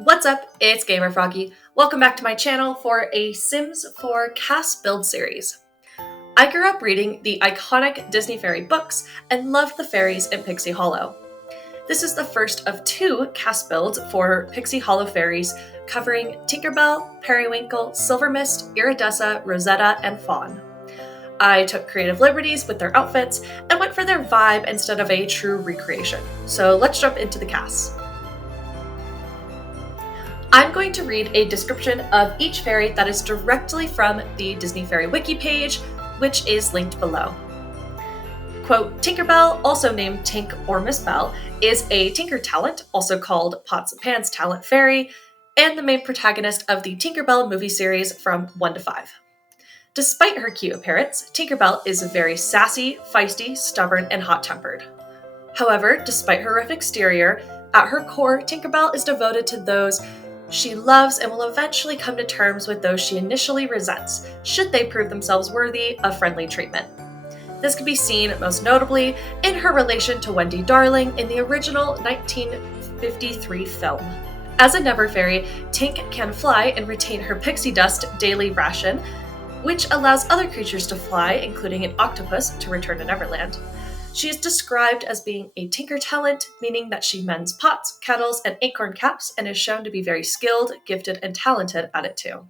What's up? It's Gamer Froggy. Welcome back to my channel for a Sims 4 cast build series. I grew up reading the iconic Disney fairy books and loved the fairies in Pixie Hollow. This is the first of two cast builds for Pixie Hollow fairies covering Tinkerbell, Periwinkle, Silvermist, Iridessa, Rosetta, and Fawn. I took creative liberties with their outfits and went for their vibe instead of a true recreation. So let's jump into the cast. I'm going to read a description of each fairy that is directly from the Disney Fairy Wiki page, which is linked below. Quote, Tinkerbell, also named Tink or Miss Bell, is a Tinker talent, also called Pots and Pans talent fairy, and the main protagonist of the Tinkerbell movie series from 1 to 5. Despite her cute appearance, Tinkerbell is very sassy, feisty, stubborn, and hot-tempered. However, despite her rough exterior, at her core, Tinkerbell is devoted to those she loves and will eventually come to terms with those she initially resents, should they prove themselves worthy of friendly treatment. This can be seen most notably in her relation to Wendy Darling in the original 1953 film. As a Never Fairy, Tink can fly and retain her pixie dust daily ration, which allows other creatures to fly, including an octopus, to return to Neverland. She is described as being a tinker talent, meaning that she mends pots, kettles, and acorn caps, and is shown to be very skilled, gifted, and talented at it too.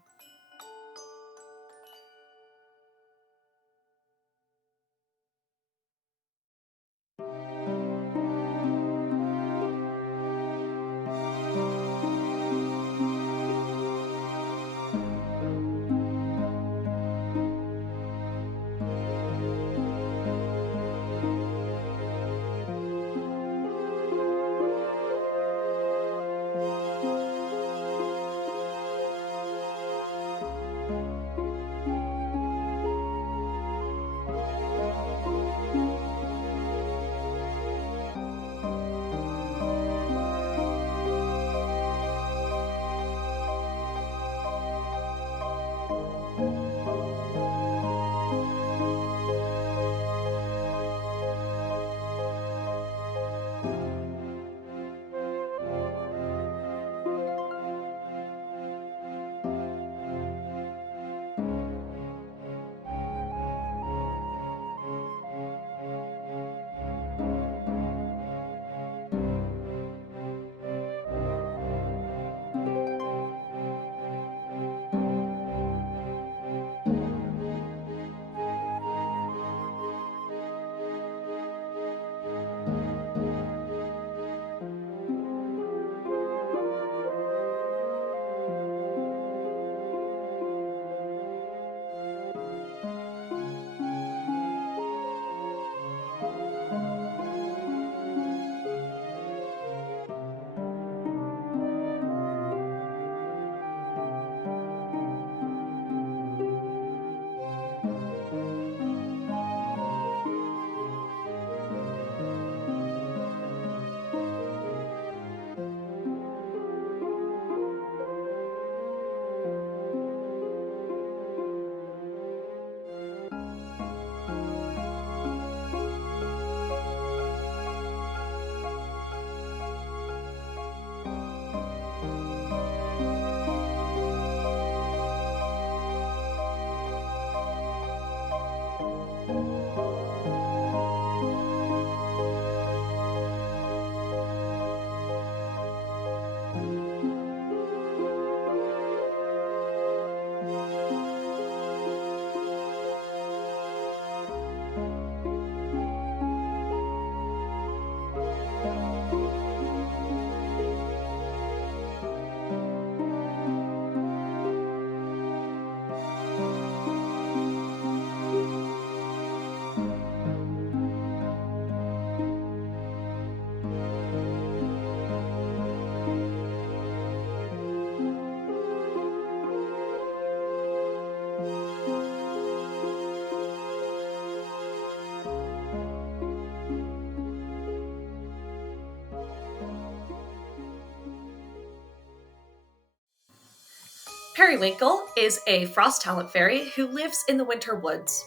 Periwinkle is a frost talent fairy who lives in the winter woods.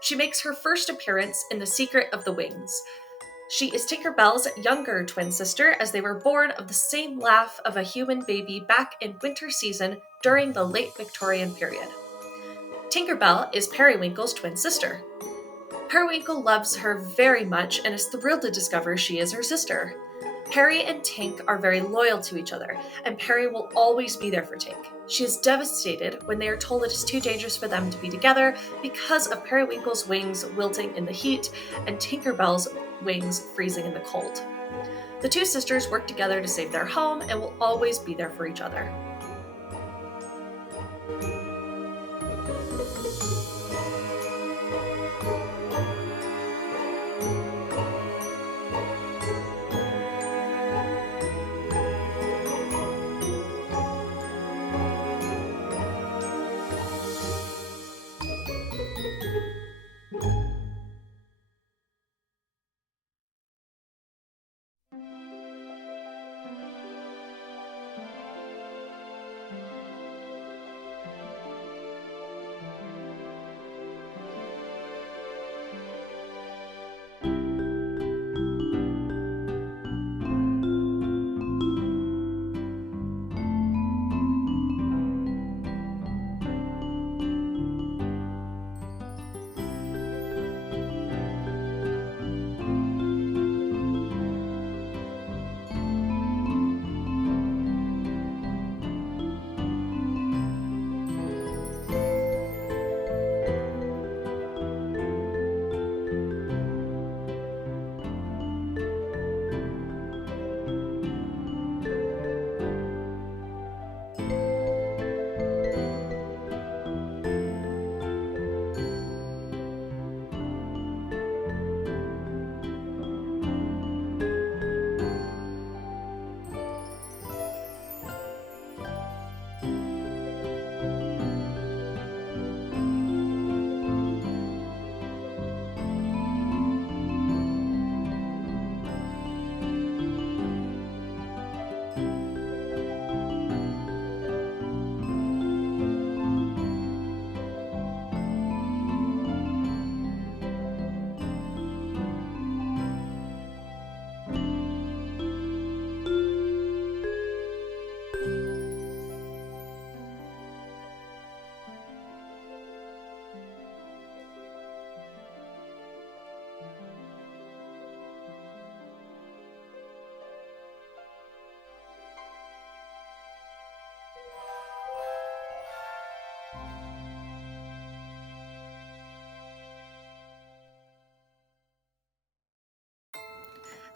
She makes her first appearance in The Secret of the Wings. She is Tinker Bell's younger twin sister, as they were born of the same laugh of a human baby back in winter season during the late Victorian period. Tinker Bell is Periwinkle's twin sister. Periwinkle loves her very much and is thrilled to discover she is her sister. Peri and Tink are very loyal to each other, and Peri will always be there for Tink. She is devastated when they are told it is too dangerous for them to be together because of Periwinkle's wings wilting in the heat and Tinker Bell's wings freezing in the cold. The two sisters work together to save their home and will always be there for each other.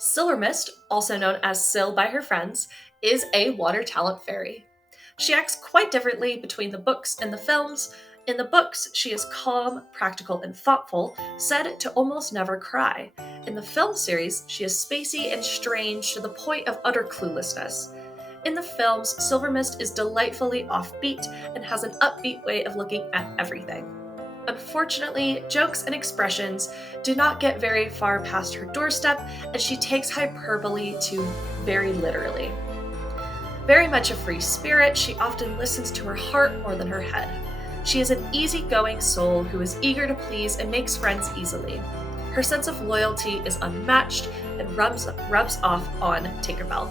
Silvermist, also known as Sil by her friends, is a water talent fairy. She acts quite differently between the books and the films. In the books, she is calm, practical, and thoughtful, said to almost never cry. In the film series, she is spacey and strange to the point of utter cluelessness. In the films, Silvermist is delightfully offbeat and has an upbeat way of looking at everything. Unfortunately, jokes and expressions do not get very far past her doorstep, and she takes hyperbole to very literally. Very much a free spirit, she often listens to her heart more than her head. She is an easygoing soul who is eager to please and makes friends easily. Her sense of loyalty is unmatched and rubs off on Tinkerbell.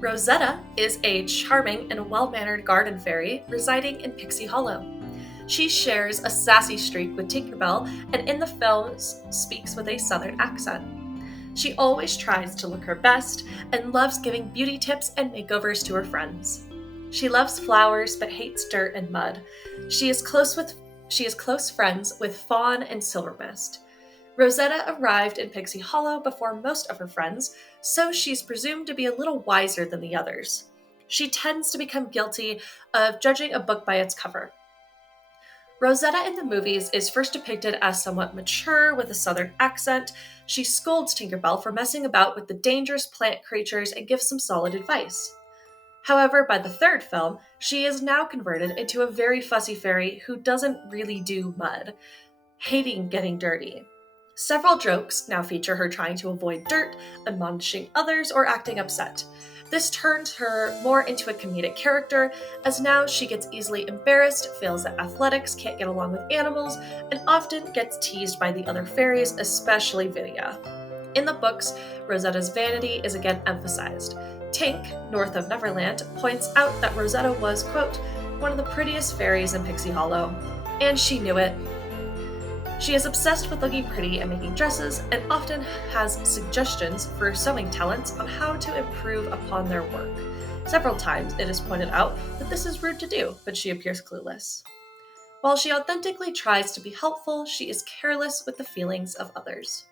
Rosetta is a charming and well-mannered garden fairy residing in Pixie Hollow. She shares a sassy streak with Tinkerbell and in the films speaks with a southern accent. She always tries to look her best and loves giving beauty tips and makeovers to her friends. She loves flowers but hates dirt and mud. She is close friends with Fawn and Silvermist. Rosetta arrived in Pixie Hollow before most of her friends, so she's presumed to be a little wiser than the others. She tends to become guilty of judging a book by its cover. Rosetta in the movies is first depicted as somewhat mature with a southern accent. She scolds Tinkerbell for messing about with the dangerous plant creatures and gives some solid advice. However, by the third film, she is now converted into a very fussy fairy who doesn't really do mud, hating getting dirty. Several jokes now feature her trying to avoid dirt, admonishing others, or acting upset. This turns her more into a comedic character, as now she gets easily embarrassed, fails at athletics, can't get along with animals, and often gets teased by the other fairies, especially Vinia. In the books, Rosetta's vanity is again emphasized. Tink, north of Neverland, points out that Rosetta was, quote, one of the prettiest fairies in Pixie Hollow. And she knew it. She is obsessed with looking pretty and making dresses, and often has suggestions for sewing talents on how to improve upon their work. Several times it is pointed out that this is rude to do, but she appears clueless. While she authentically tries to be helpful, she is careless with the feelings of others.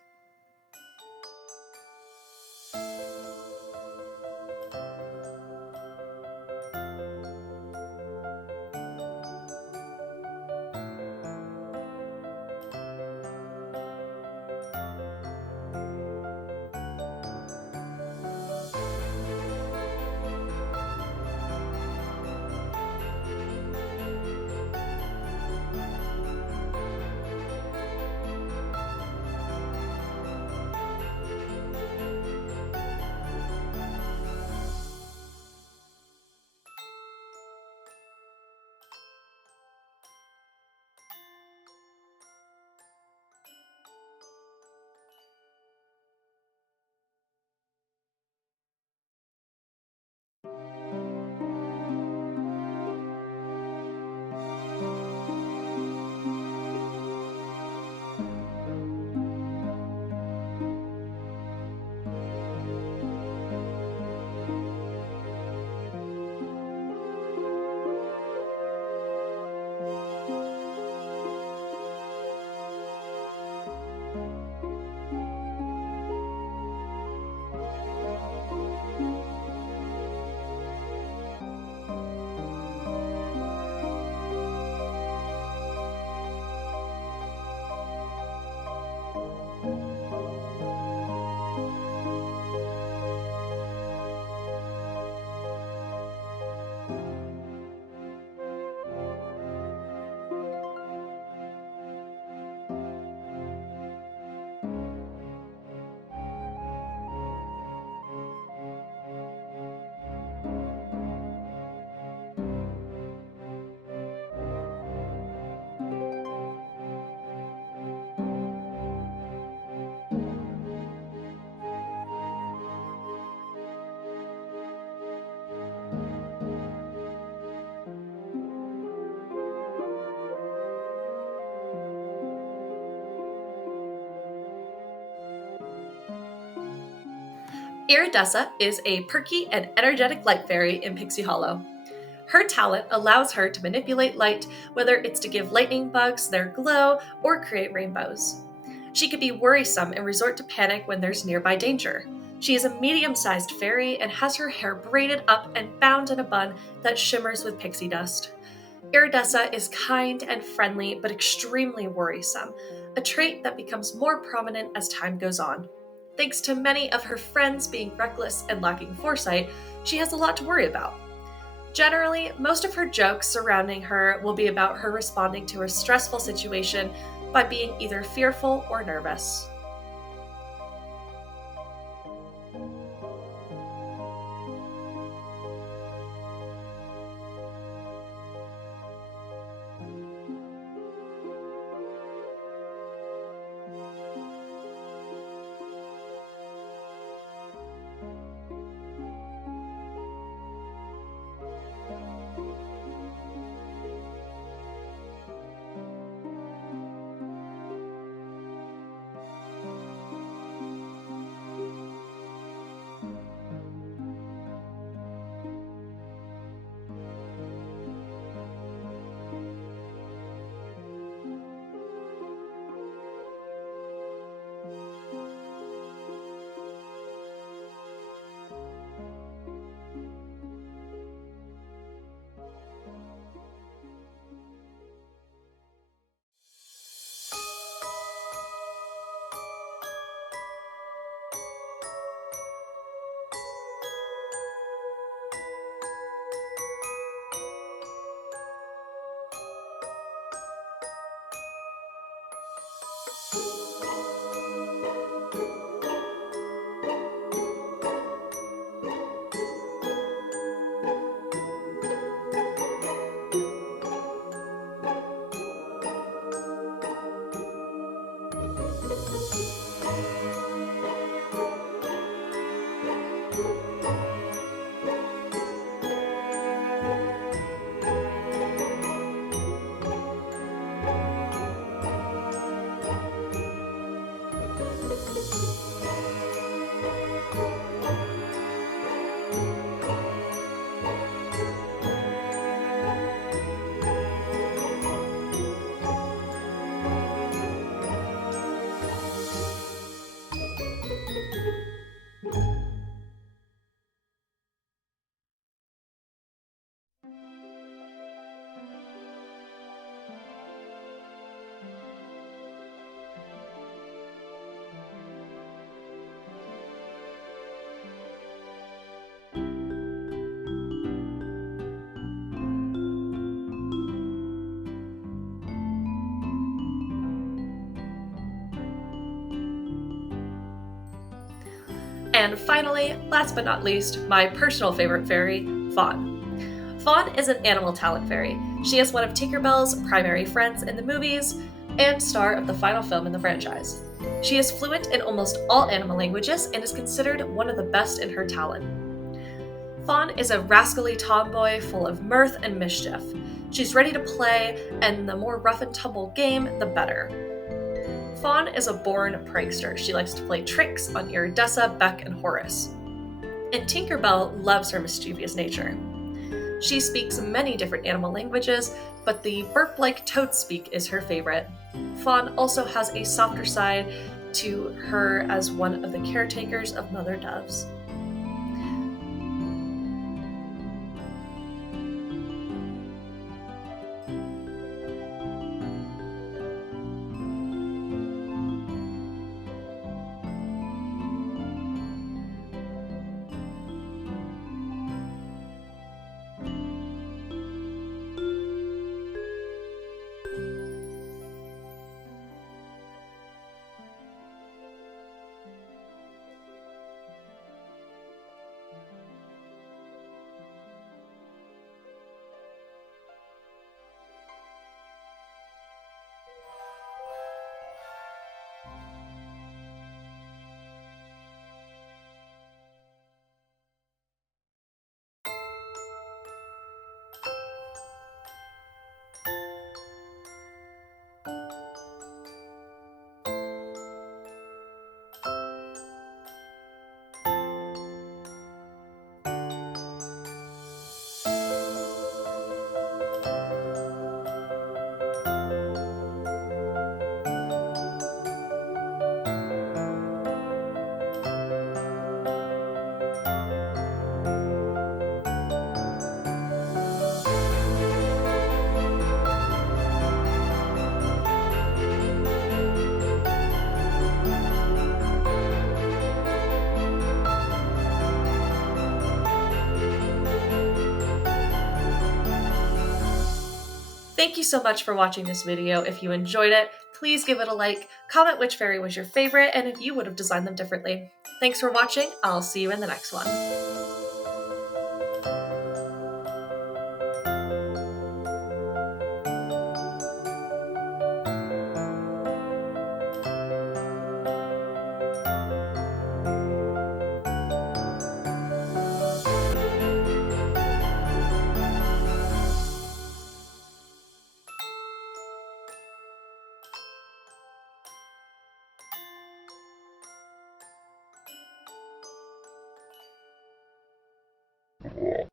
Iridessa is a perky and energetic light fairy in Pixie Hollow. Her talent allows her to manipulate light, whether it's to give lightning bugs their glow or create rainbows. She can be worrisome and resort to panic when there's nearby danger. She is a medium-sized fairy and has her hair braided up and bound in a bun that shimmers with pixie dust. Iridessa is kind and friendly, but extremely worrisome, a trait that becomes more prominent as time goes on. Thanks to many of her friends being reckless and lacking foresight, she has a lot to worry about. Generally, most of her jokes surrounding her will be about her responding to a stressful situation by being either fearful or nervous. And finally, last but not least, my personal favorite fairy, Fawn. Fawn is an animal talent fairy. She is one of Tinkerbell's primary friends in the movies and star of the final film in the franchise. She is fluent in almost all animal languages and is considered one of the best in her talent. Fawn is a rascally tomboy full of mirth and mischief. She's ready to play, and the more rough and tumble game, the better. Fawn is a born prankster. She likes to play tricks on Iridessa, Beck, and Horace. And Tinkerbell loves her mischievous nature. She speaks many different animal languages, but the burp-like toad speak is her favorite. Fawn also has a softer side to her as one of the caretakers of mother doves. Thank you so much for watching this video. If you enjoyed it, please give it a like, comment which fairy was your favorite, and if you would have designed them differently. Thanks for watching. I'll see you in the next one. Yeah.